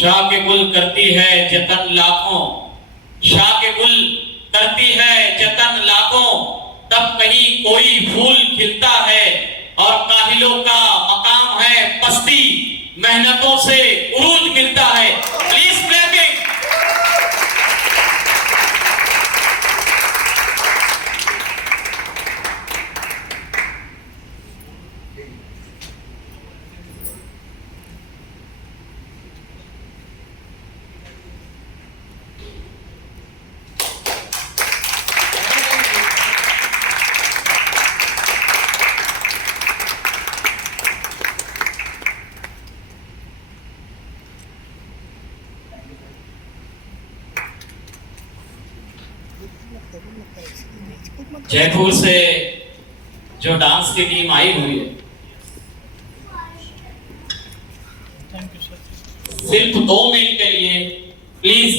शाह के गुल करती है जतन लाखों, शाह के गुल करती है जतन लाखों, तब कहीं कोई फूल खिलता है और काहिलों का मकाम है पस्ती, मेहनतों से उरूज मिलता है। Please clapping. जयपुर से जो डांस की टीम आई हुई है, सिर्फ 2 मिनट के लिए प्लीज